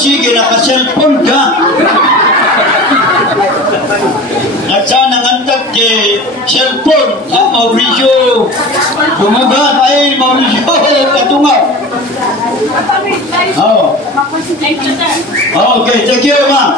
sige, naka-cellphone ka. At sana ngantag kay cellphone. Mauricio. Bumagat. Ay, Mauricio. Katungap. Oh. Okay, thank you, ma'am.